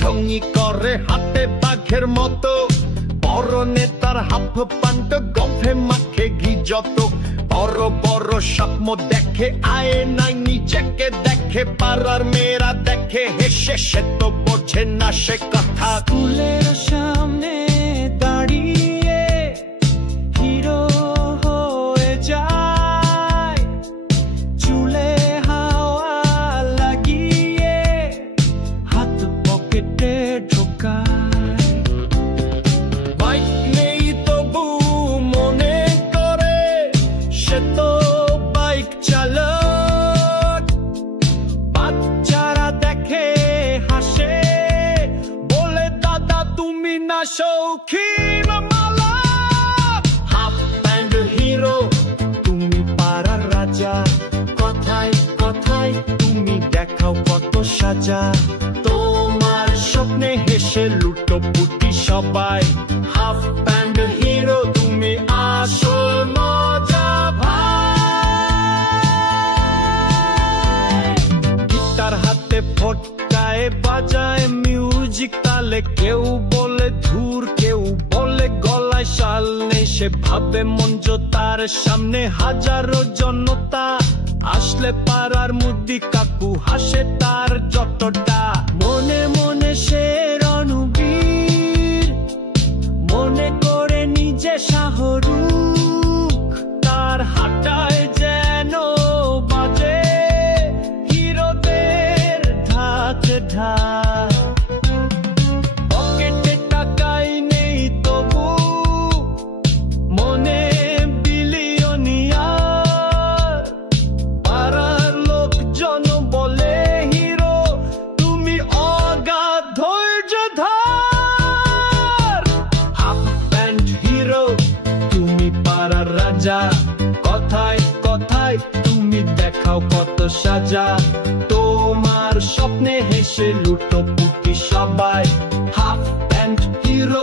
ঢঙ্গি করে হাতে বাঘের মতো, পরনে তার হাফ প্যান্ট, গফে মাখে ঘি যত, বড় বড় স্বপ্ন দেখে, আয়নায় নিজেকে দেখে, পাড়ার মেয়েরা দেখে হেসে, সে তো বোঝে না সে কথা। স্কুলের সামনে দাঁড়িয়ে হিরো হয়ে যায়, চুলে হাওয়া লাগিয়ে হাত পকেটে ঢোকায়। বাইক নেই তবু মনে করে সে তো বাইক চালক, বাচ্চারা দেখে হাসে, বলে দাদা তুমি না শৌখিন মালাক। হাফ প্যান্ট হিরো তুমি পাড়ার রাজা, কথায় কথায় তুমি দেখাও কত সাজা, তোমার স্বপ্নে হেসে লুটোপুটি সবাই। হাফ প্যান্ট হিরো তুমি আসল মজা ভাই। গিটার হাতে ফটকায় বাজায় মিউজিক তালে, কেউ বলে ধুর কেউ বলে গলায় শাল নেই, সে ভাবে মঞ্চ তার সামনে হাজারো জনতা, আসলে পাড়ার মুদি কাকু হাসে তার যতটা। মনে মনে সে রণবীর, মনে করে নিজে শাহরুখ, তার হাঁটায় যেন বাজে হিরোদের ঢাক ঢাক। পকেটে টাকাই নেই তবু মনে বিলিয়নিয়ার, পাড়ার লোকজন বলে হিরো তুমি অগাধ ধৈর্যধার। হাফ প্যান্ট হিরো তুমি পাড়ার রাজা, কথায় কথায় তুমি দেখাও কত সাজা, তোমার স্বপ্নে হেসে লুটোপুটি সবাই। Half pant hero